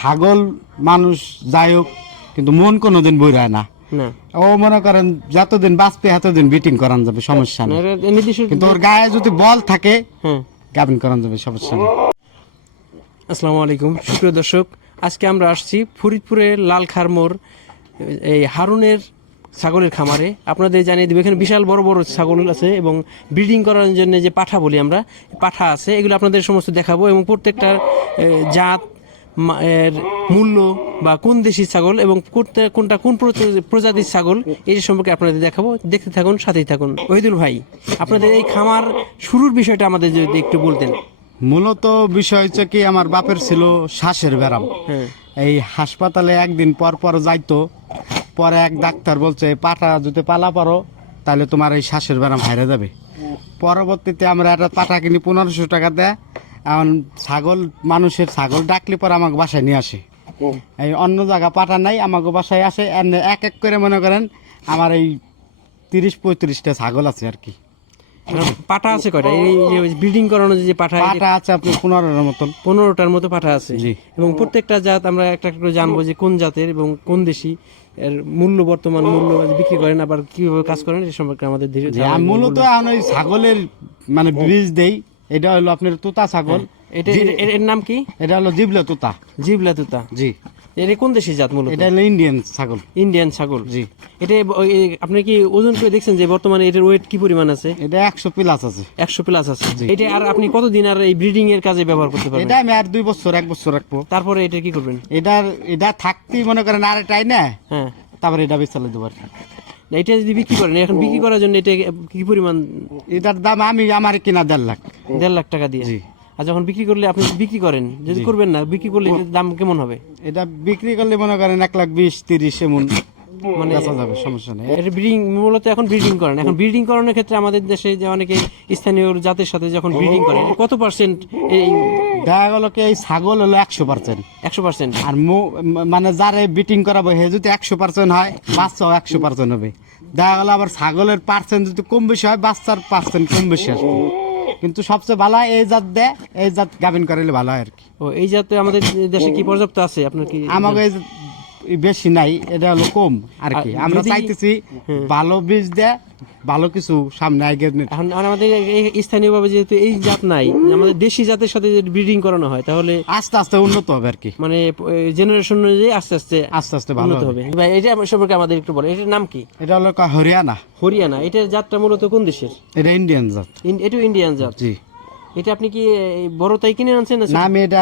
ছাগল মানুষ যাই হোক কিন্তু মন কোনোদিন বইরায় না। ও মনে করেন যতদিন বাঁচবে এতদিন বিটিং করান যাবে সমস্যা নেই। কিন্তু ওর গায়ে যদি বল থাকে হ্যাঁ। গাভিন করান যাবে সমস্যা নেই। আসসালামু আলাইকুম সুপ্রিয় দর্শক আজকে আমরা আসছি ফরিদপুরের লাল খারমোর এই হারুনের ছাগলের খামারে। আপনাদের জানিয়ে দেবো এখানে বিশাল বড় বড় ছাগল আছে এবং ব্রিডিং করার জন্য যে পাঠা বলি আমরা পাঠা আছে এগুলো আপনাদের সমস্ত দেখাবো এবং প্রত্যেকটার জাত এর মূল্য বা কোন দেশি ছাগল এবং কোনটা- কোনটা কোন প্রজা- প্রজাতির ছাগল এই সম্পর্কে আপনাদের দেখাবো। দেখতে থাকুন সাথেই থাকুন। ওহিদুল ভাই আপনাদের এই খামার শুরুর বিষয়টা আমাদের যদি একটু বলতেন। মূলত বিষয় হচ্ছে কি আমার বাপের ছিল শ্বাসের ব্যারাম। হ্যাঁ। এই হাসপাতালে একদিন পর পর যাইতো পরে এক ডাক্তার বলছে পাটা যদি পালা পারো তাহলে তোমার এই শ্বাসের ব্যারাম হারে যাবে। পরবর্তীতে আমরা একটা পাটা কিনি পনেরোশো টাকা দেয় এখন ছাগল মানুষের ছাগল ডাকলে পর আমাকে বাসায় নিয়ে আসে। এই অন্য জায়গা পাঠা নাই আমাকে বাসায় আসে এক এক করে মনে করেন আমার এই তিরিশ পঁয়ত্রিশটা ছাগল আছে আর কি। পাঠা আছে কয়টা? এই ব্রিডিং করানো যে পাঠা পাটা আছে আপনি পনেরোর মতন। পনেরোটার মতো পাঠা আছে। এবং প্রত্যেকটা জাত আমরা একটা একটা করে জানব যে কোন জাতের এবং কোন দেশি। এর মূল্য বর্তমান মূল্য বিক্রি করেন আবার কীভাবে কাজ করেন এই সম্পর্কে আমাদের ধীরে মূলত এখন ওই ছাগলের মানে বীজ দেই এটা হলো আপনার তোতা ছাগল। এটা এর- নাম কি? এটা হলো জিবলে তোতা। জিবলা তুতা। জি। এটা কোন দেশি জাত মূলত? এটা হলো ইন্ডিয়ান ছাগল। ইন্ডিয়ান ছাগল। জি। এটা আপনি কি ওজন করে দেখছেন যে বর্তমানে এটার ওয়েট কি পরিমাণ আছে? এটা একশো প্লাস আছে। একশো প্লাস আছে। এটা আর আপনি কতদিন আর এই ব্রিডিং এর কাজে ব্যবহার করতে পারবেন? এটা আমি আর দুই বছর এক বছর রাখব। তারপরে এটা কি করবেন? এটার এটা থাকতেই মনে করেন আর এটাই না? হ্যাঁ। তারপরে এটা বেচালে দেবো আর। না, এটা যদি বিক্রি করেন এখন বিক্রি করার জন্য এটা কি পরিমাণ? এটার দাম আমি আমার কিনা দেড় লাখ। দেড় লাখ টাকা দিয়ে। আর যখন বিক্রি করলে আপনি বিক্রি করেন যদি করবেন না বিক্রি করলে দাম কেমন হবে? এটা বিক্রি করলে মনে করেন এক লাখ বিশ তিরিশ এমন। মানে বেচা যাবে সমস্যা নেই। এটা ব্রিডিং মূলত এখন ব্রিডিং করেন। এখন ব্রিডিং করানোর ক্ষেত্রে আমাদের দেশে যে অনেকে স্থানীয় জাতের সাথে যখন ব্রিডিং করে কত পার্সেন্ট এই দেখা গেল কি এই ছাগল হলো একশো পার্সেন্ট একশো পার্সেন্ট আর মানে যারে বিটিং করাবো হে যদি একশো পার্সেন্ট হয় বাচ্চাও একশো পার্সেন্ট হবে। দেখা গেল আবার ছাগলের পার্সেন্ট যদি কম বেশি হয় বাচ্চার পার্সেন্ট কম বেশি আসবে। কিন্তু সবচেয়ে ভালো হয় এই জাত দেয় এই জাত গাভিন করাইলে ভালো হয় আর কি। ও এই জাতে আমাদের দেশে কি পর্যাপ্ত আছে? আপনার কি আমাকে বেশি নাই এটা হলো কম আর কি। আমরা চাইতেছি ভালো বীজ দেয় ভালো কিছু সামনে আগে এখন আমাদের স্থানীয়ভাবে যেহেতু এই জাত নাই আমাদের দেশি জাতের সাথে যদি ব্রিডিং করানো হয় তাহলে আস্তে আস্তে উন্নত হবে আর কি। মানে জেনারেশন অনুযায়ী আস্তে আস্তে আস্তে আস্তে ভালো হবে। ভাই এটা সম্পর্কে আমাদের একটু বলে এটার নাম কি? এটা হলো হরিয়ানা। হরিয়ানা এটার জাতটা মূলত কোন দেশের? এটা ইন্ডিয়ান জাত। এটাও ইন্ডিয়ান জাত। জি। এটা আপনি কি বড় তাই কিনে আনছেন না আমি এটা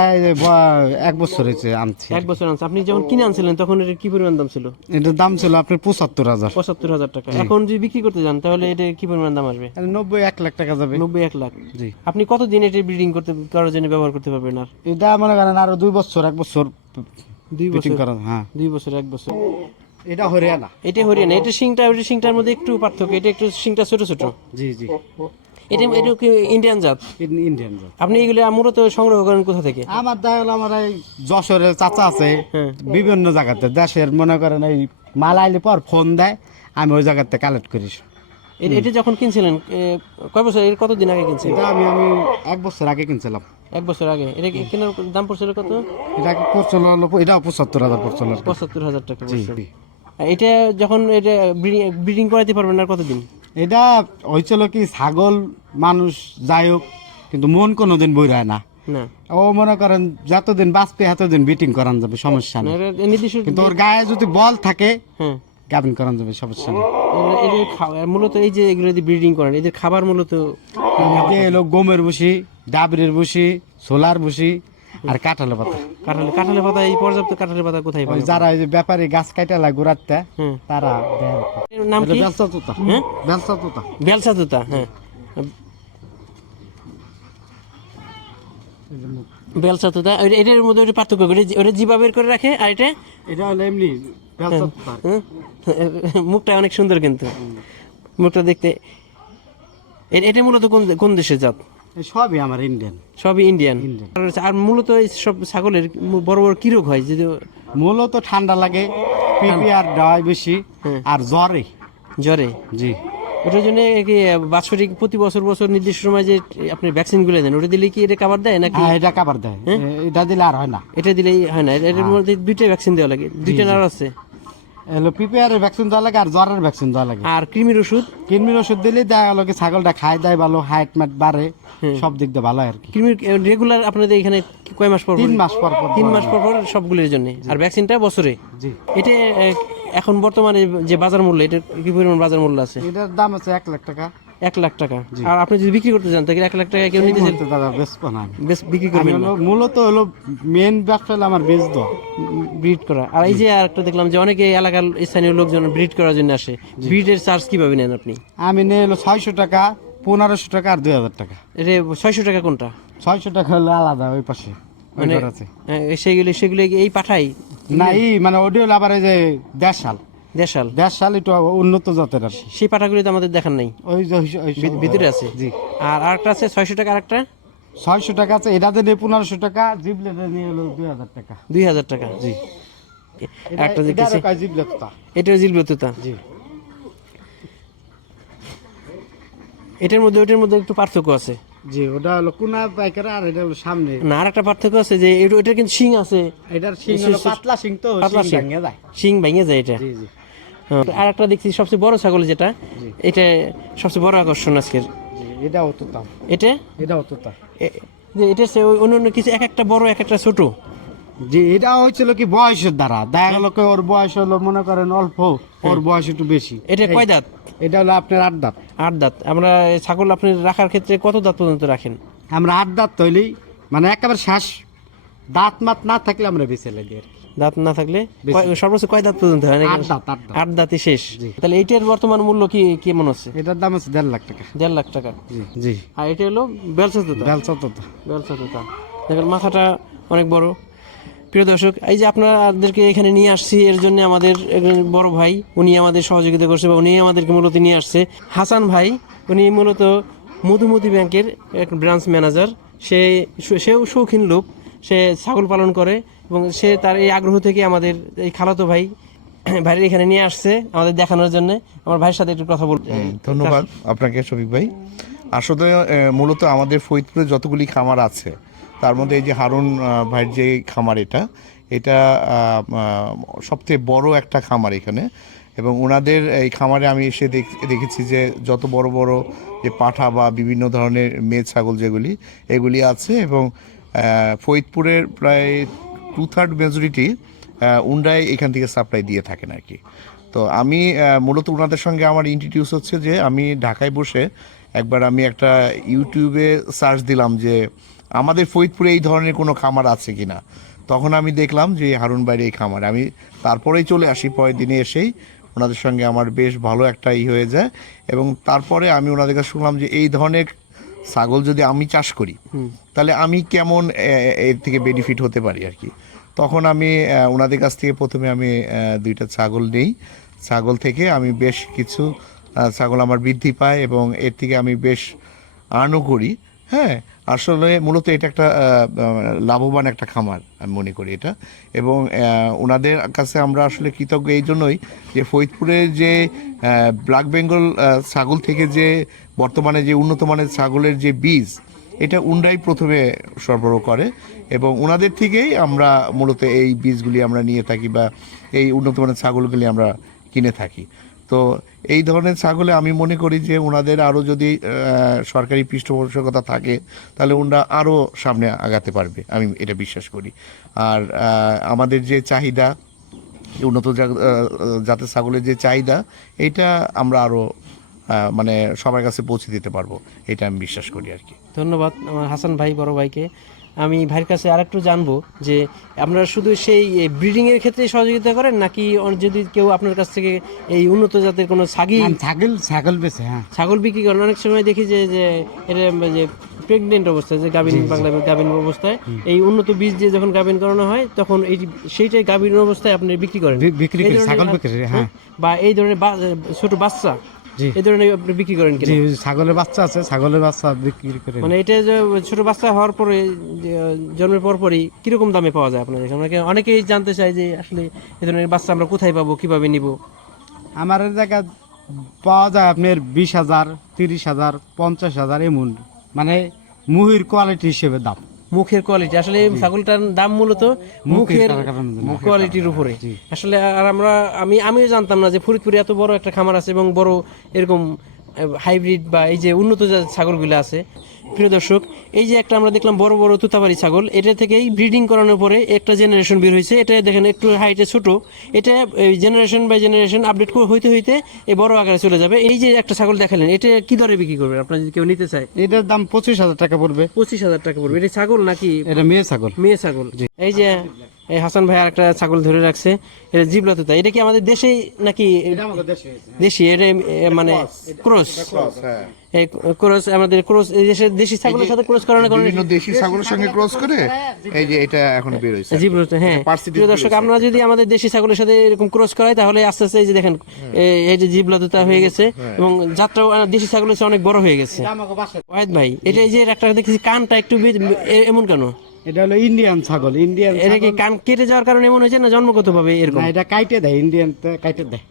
এক বছর হয়েছে আনছি। এক বছর আনছেন আপনি যখন কিনে আনছিলেন তখন এটার কি পরিমাণ দাম ছিল? এটার দাম ছিল আপনার পঁচাত্তর হাজার। পঁচাত্তর হাজার টাকা। এখন যদি বিক্রি করতে যান তাহলে এটা কি পরিমাণ দাম আসবে? নব্বই এক লাখ টাকা যাবে। নব্বই এক লাখ। জি। আপনি কতদিন এটা ব্রিডিং করতে করার জন্য ব্যবহার করতে পারবেন আর? এটা মনে করেন আরও দুই বছর এক বছর দুই বছর। হ্যাঁ। দুই বছর এক বছর। এটা হরিয়ানা। এটা হরিয়ানা। এটা শিংটা ওটা শিংটার মধ্যে একটু পার্থক্য। এটা একটু শিংটা ছোট ছোট। জি জি। এটা এটা কি ইন্ডিয়ান জাত? ইন্ডিয়ান জাত। আপনি এগুলো মূলত সংগ্রহ করেন কোথা থেকে? আমার দেখা গেলো আমার এই যশোরের চাচা আছে হ্যাঁ। বিভিন্ন জায়গাতে। দেশের মনে করেন এই মাল আইলে পর ফোন দেয় আমি ওই জায়গাতে কালেক্ট করি। এটা যখন কিনছিলেন কয় বছর এর কতদিন আগে কিনছিলেন? এটা আমি আমি এক বছর আগে কিনছিলাম। এক বছর আগে। এটা কি কেনার দাম পড়ছিল কত? এটা পড়ছিল হলো এটা পঁচাত্তর হাজার পড়ছিল পঁচাত্তর হাজার টাকা এটা যখন এটা ব্রিডিং করাতে পারবেন আর কতদিন? এটা হয়েছিল কি ছাগল মানুষ যাই হোক কিন্তু মন কোনোদিন বইরায় না। না। ও মনে করেন যতদিন বাঁচবে এতদিন বিটিং করান যাবে সমস্যা নেই। কিন্তু ওর গায়ে যদি বল থাকে হ্যাঁ। গাভিন করান যাবে সমস্যা নেই। এদের মূলত এই যে এগুলো যদি ব্রিডিং করেন এদের খাবার মূলত এলো গমের বসি ডাবরের বসি সোলার বসি আর কাঁঠালে পাতা। কাঁঠালে কাঁঠালের পাতা এই পর্যাপ্ত কাঁঠালের পাতা কোথায় পাবেন যারা এই যে ব্যাপারী গাছ কাটা লাগে ঘুরাতে হ্যাঁ তারা এর নাম কি? ব্যবসা তোতা। হ্যাঁ? ব্যবসা তোতা। বেলসা তুতা হ্যাঁ। বেলসা তুতা ওই- এটার মধ্যে ওটা পার্থক্য করে ওটা জিবা বের করে রাখে আর এটা এটা হলো এমনি তোতা। হ্যাঁ? মুখটা অনেক সুন্দর কিন্তু। মুখটা দেখতে এটা মূলত কোন কোন দেশের জাত? সবই আমার ইন্ডিয়ান সবই ইন্ডিয়ান আর মূলত এই সব ছাগলের বড় বড় কি রোগ হয়? যদি মূলত ঠান্ডা লাগে পিপি আর ডাই বেশি হ্যাঁ। আর জ্বরে। জ্বরে? জি। ওটার জন্য কি বাৎসরিক প্রতি বছর বছর নির্দিষ্ট সময় যে আপনি ভ্যাকসিনগুলো দেন ওটা দিলে কি এটা কাবার দেয় নাকি? হ্যাঁ এটা কাবার দেয়। এ- এটা দিলে আর হয় না। এটা দিলেই হয় না। হ্যাঁ। মধ্যে দুইটা ভ্যাকসিন দেওয়া লাগে। দুইটা নার আছে এলো পিপিআরের ভ্যাকসিন দেওয়া লাগে আর জ্বরের ভ্যাকসিন দেওয়া লাগে। আর কৃমির ওষুধ? কৃমির ওষুধ দিলে দেখা গেলো ছাগলটা খায় দেয় ভালো হাইট ম্যাট বাড়ে সব দিক দিয়ে ভালো হয় আর কি। কৃমির রেগুলার আপনাদের এখানে কয় মাস পর পর? তিন মাস পর পর তিন মাস পর পর সবগুলির জন্য। আর ভ্যাকসিনটা বছরে? জি। এটা এখন বর্তমানে যে বাজার মূল্য এটা কি পরিমাণ বাজার মূল্য আছে? এটার দাম আছে এক লাখ টাকা। এক লাখ টাকা। আর আপনি যদি বিক্রি করতে চান তাহলে এক লাখ টাকা কেউ নিতে বলতে দাদা বেশ না। বেশ বিক্রি করবেন। মূলত হলো মেন ব্যবসা হলো আমার বেচ দেওয়া ব্রিড করা। আর এই যে আরেকটা দেখলাম যে অনেকে এলাকার স্থানীয় লোকজন ব্রিড করার জন্য আসে। ব্রিডের চার্জ কীভাবে নেন আপনি? আমি নিয়ে এলো ছয়শো টাকা পনেরোশো টাকা আর দুই হাজার টাকা। এটা ছয়শো টাকা কোনটা? ছয়শো টাকা হলো আলাদা ওই পাশে মানে আহ, সেগুলি সেগুলি এই পাঠাই? না এই মানে ওটি হলো আবার এই যে দেড় সাল দেশাল? দেড় সাল একটু উন্নত জাতের আর সেই পাঠাগুলি তো আমাদের দেখার নাই। ওই ভিতরে আছে? জি। আর আরেকটা আছে ছয়শো টাকা আরেকটা? ছয়শো টাকা আছে এটাতে নিয়ে পনেরোশো টাকা জিবলেটে নিয়ে হলো দুই হাজার টাকা। দুই হাজার টাকা জি। একটা দেখতেছি এটার জিলবতুতা জি। এটার মধ্যে ওটার মধ্যে একটু পার্থক্য আছে। জি ওটা হলো কোনা পাইকারি আর এটা হলো সামনে। না আর একটা পার্থক্য আছে যে এটা কিন্তু শিং আছে। এটার শিং হলো পাতলা শিং তো শিং। ভেঙে যায়। শিং ভেঙে যায় এটা। জি জি। আর একটা দেখছি সবচেয়ে বড় ছাগল যেটা এটা সবচেয়ে বড় আকর্ষণ আজকের। এটা? এটাও তো তা এ- যে এটা সে অন্য অন্য কিছু এক একটা বড় এক একটা ছোট? জি এটা হয়েছিল কি বয়সের দ্বারা। দেখা গেল ওর বয়স হলো মনে করেন অল্প ওর বয়স একটু বেশি। এটা কয় দাঁত? এটা হলো আপনার আট দাঁত। আট দাঁত। আমরা ছাগল আপনি রাখার ক্ষেত্রে কত দাঁত পর্যন্ত রাখেন? আমরা আট দাঁত তৈলি মানে একেবারে শ্বাস দাঁত মাত না থাকলে আমরা বেঁচে লাগি আর। দাঁত না থাকলে সর্বোচ্চ কয় দাঁত পর্যন্ত হয়? নাকি আট দাঁত আট দাঁত। আট দাঁতই শেষ। তাহলে এইটার বর্তমান মূল্য কি কেমন হচ্ছে? এটার দাম আছে দেড় লাখ টাকা। দেড় লাখ টাকা। জি জি। আর এটা হলো দেখেন মাথাটা অনেক বড়। প্রিয় দর্শক এই যে আপনাদেরকে এখানে নিয়ে আসছি এর জন্য আমাদের বড় ভাই উনি আমাদের সহযোগিতা করছে বা উনি আমাদেরকে মূলত নিয়ে আসছে। হাসান ভাই উনি মূলত মধুমতি ব্যাংকের এক ব্রাঞ্চ ম্যানেজার সে সেও শৌখিন লোক। সে ছাগল পালন করে। এবং সে তার এই আগ্রহ থেকে আমাদের এই খালাতো ভাই ভাইয়ের এখানে নিয়ে আসছে আমাদের দেখানোর জন্য। আমার ভাইয়ের সাথে একটু কথা বল ধন্যবাদ আপনাকে শফিক ভাই। আসলে মূলত আমাদের ফরিদপুরে যতগুলি খামার আছে, তার মধ্যে এই যে হারুন ভাইয়ের যে খামার এটা এটা সবথেকে বড় একটা খামার এখানে। এবং ওনাদের এই খামারে আমি এসে দেখ- দেখেছি যে যত বড় বড় যে পাঠা বা বিভিন্ন ধরনের মেয়ে ছাগল যেগুলি, এগুলি আছে। এবং ফরিদপুরের প্রায় টু থার্ড মেজরিটি উন্ডাই এখান থেকে সাপ্লাই দিয়ে থাকেন আর কি। তো আমি মূলত ওনাদের সঙ্গে আমার ইন্ট্রোডিউস হচ্ছে যে আমি ঢাকায় বসে একবার আমি একটা ইউটিউবে সার্চ দিলাম যে আমাদের ফরিদপুরে এই ধরনের কোনো খামার আছে কিনা। তখন আমি দেখলাম যে হারুন বাইরে এই খামার। আমি তারপরেই চলে আসি, পরের দিনে এসেই ওনাদের সঙ্গে আমার বেশ ভালো একটা ই হয়ে যায়। এবং তারপরে আমি ওনাদের কাছে শুনলাম যে এই ধরনের ছাগল যদি আমি চাষ করি তাহলে আমি কেমন এর থেকে বেনিফিট হতে পারি আর কি। তখন আমি ওনাদের কাছ থেকে প্রথমে আমি দুইটা ছাগল নেই। ছাগল থেকে আমি বেশ কিছু ছাগল আমার বৃদ্ধি পায় এবং এর থেকে আমি বেশ আর্নও করি। হ্যাঁ আসলে মূলত এটা একটা লাভবান একটা খামার আমি মনে করি এটা। এবং ওনাদের কাছে আমরা আসলে কৃতজ্ঞ এই জন্যই যে ফরিদপুরের যে ব্ল্যাক বেঙ্গল ছাগল থেকে যে বর্তমানে যে উন্নত মানের ছাগলের যে বীজ, এটা উন্ডাই প্রথমে সরবরাহ করে এবং ওনাদের থেকেই আমরা মূলত এই বীজগুলি আমরা নিয়ে থাকি বা এই উন্নত মানের ছাগলগুলি আমরা কিনে থাকি। তো এই ধরনের ছাগলে আমি মনে করি যে ওনাদের আরও যদি সরকারি পৃষ্ঠপোষকতা থাকে, তাহলে ওনারা আরও সামনে আগাতে পারবে, আমি এটা বিশ্বাস করি। আর আমাদের যে চাহিদা, উন্নত জাতের ছাগলের যে চাহিদা, এটা আমরা আরও মানে সবার কাছে পৌঁছে দিতে পারব। এটা আমি বিশ্বাস করি আর কি। ধন্যবাদ আমার হাসান ভাই বড় ভাইকে। আমি ভাইয়ের কাছে আরেকটু জানব যে আপনারা শুধু সেই ব্রিডিং এর ক্ষেত্রে সহযোগিতা করেন নাকি যদি কেউ আপনার কাছ থেকে এই উন্নত জাতের কোনো ছাগি ছাগল ছাগল বেছে হ্যাঁ। ছাগল বিক্রি করেন? অনেক সময় দেখি যে যে এটা যে প্রেগনেন্ট অবস্থায় যে গাভিন বাংলা গাভিন অবস্থায় এই উন্নত বীজ দিয়ে যখন গাভিন করানো হয় তখন এই সেইটাই গাভিন অবস্থায় আপনি বিক্রি করেন। বিক্রি ছাগল বিক্রি হ্যাঁ। বা এই ধরনের বা- ছোট বাচ্চা। এই ধরনের আপনি বিক্রি করেন কিনা? ছাগলের বাচ্চা আছে ছাগলের বাচ্চা বিক্রি করে মানে এটা যে ছোট বাচ্চা হওয়ার পরে জন্মের কীরকম দামে পাওয়া যায় আপনাদের? অনেকে- অনেকেই জানতে চায় যে আসলে এই ধরনের বাচ্চা আমরা কোথায় পাবো কীভাবে নিব? আমার জায়গা পাওয়া যায় আপনার বিশ হাজার তিরিশ হাজার পঞ্চাশ হাজার এমন। মানে মুহির কোয়ালিটি হিসেবে দাম। মুখের কোয়ালিটি আসলে ছাগলটার দাম মূলত মুখের কোয়ালিটির উপরে। আসলে আর আমরা আমি আমিও জানতাম না যে ফরিদপুরে এত বড় একটা খামার আছে এবং বড় এরকম হাইব্রিড বা এই যে উন্নত জাতের ছাগলগুলো আছে। প্রিয় দর্শক এই যে একটা আমরা দেখলাম বড় বড় তুতাবাড়ি ছাগল এটা থেকেই ব্রিডিং করানোর পরে একটা জেনারেশন বের হয়েছে। এটা দেখেন একটু হাইটে ছোট। এটা জেনারেশন বাই জেনারেশন আপডেট হইতে হইতে এই বড় আকারে চলে যাবে। এই যে একটা ছাগল দেখালেন এটা কি দরে বিক্রি করবে আপনার যদি কেউ নিতে চায়। এটার দাম পঁচিশ হাজার টাকা পড়বে। পঁচিশ হাজার টাকা পড়বে। এটা ছাগল নাকি এটা মেয়ে ছাগল। মেয়ে ছাগল? এই যে এই হাসান ভাই আর একটা ছাগল ধরে রাখছে। এটা জিবলা তোতা এটা কি আমাদের দেশে নাকি দেশি? এটা মানে ক্রস। হ্যাঁ। এই ক্রস আমাদের ক্রস এই দেশের দেশি ছাগলের সাথে ক্রস করানোর কারণে দেশি ছাগলের সঙ্গে ক্রস করে এই যে এটা এখন বের জিবলা হ্যাঁ। প্রিয় দর্শক আমরা যদি আমাদের দেশি ছাগলের সাথে এরকম ক্রস করাই তাহলে আস্তে আস্তে এই যে দেখেন এই- এই যে জিবলা তোতা হয়ে গেছে এবং যাত্রাও দেশি ছাগলের অনেক বড় হয়ে গেছে। ওয়াহিদ ভাই এটা এই যে একটা দেখেছি কানটা একটু এমন কেন? এটা হলো ইন্ডিয়ান ছাগল ইন্ডিয়ান এটা কি কান কেটে যাওয়ার কারণে এমন হয়েছে না জন্মগত ভাবে এরকম? না এটা কাইটে দেয় ইন্ডিয়ান কাইটে দেয়।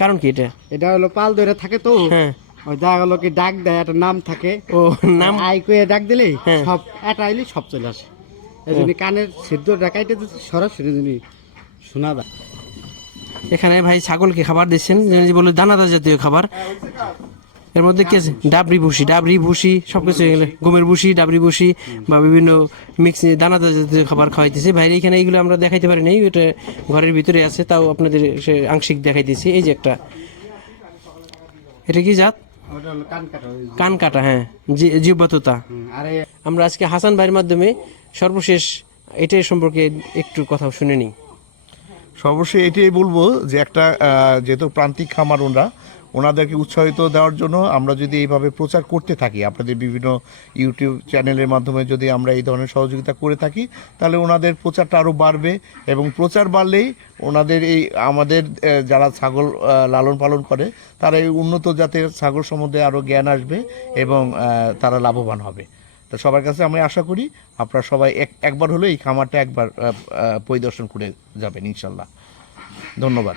কারণ কি এটা? এটা হলো পাল ধরে থাকে তো। হ্যাঁ। ওই দেখা গেলো কি ডাক দেয় একটা নাম থাকে। ও নাম? আই কয়ে ডাক দিলেই হ্যাঁ। সব এটা আইলে সব চলে আসে। এই জন্য কানের সিদ্ধ ডাকাইতে সরাসরি যদি শোনা যায়। এখানে ভাই ছাগলকে খাবার দিচ্ছেন বলে দানাদার জাতীয় খাবার। এর মধ্যে কি আছে? ডাবরি ভুসি ডাবরি ভুসি, সবকিছু এগুলো গমের ভুসি, ডাবরি ভুসি বা বিভিন্ন মিক্স দানাদার জাতীয় খাবার খাওয়াইতেছে। বাইরে এখানে এইগুলো আমরা দেখাইতে পারি নাই, এটা ঘরের ভিতরে আছে, তাও আপনাদের সে আংশিক দেখাইতেছি। এই যে একটা। এটা কি জাত? কান কাটা হ্যাঁ। জি- জিহ্বাততা আমরা আজকে হাসান ভাইয়ের মাধ্যমে সর্বশেষ এটাই সম্পর্কে একটু কথা শুনে নিই। সর্বশেষ এটাই বলব যে একটা যেহেতু প্রান্তিক খামার ওনারা ওনাদেরকে উৎসাহিত দেওয়ার জন্য আমরা যদি এইভাবে প্রচার করতে থাকি, আপনাদের বিভিন্ন ইউটিউব চ্যানেলের মাধ্যমে যদি আমরা এই ধরনের সহযোগিতা করে থাকি, তাহলে ওনাদের প্রচারটা আরও বাড়বে এবং প্রচার বাড়লেই ওনাদের এই আমাদের যারা ছাগল লালন পালন করে, তারা এই উন্নত জাতের ছাগল সম্বন্ধে আরও জ্ঞান আসবে এবং তারা লাভবান হবে। তো সবার কাছে আমি আশা করি আপনারা সবাই এক, একবার হলেও এই খামারটা একবার পরিদর্শন করে যাবেন ইনশাল্লাহ। ধন্যবাদ।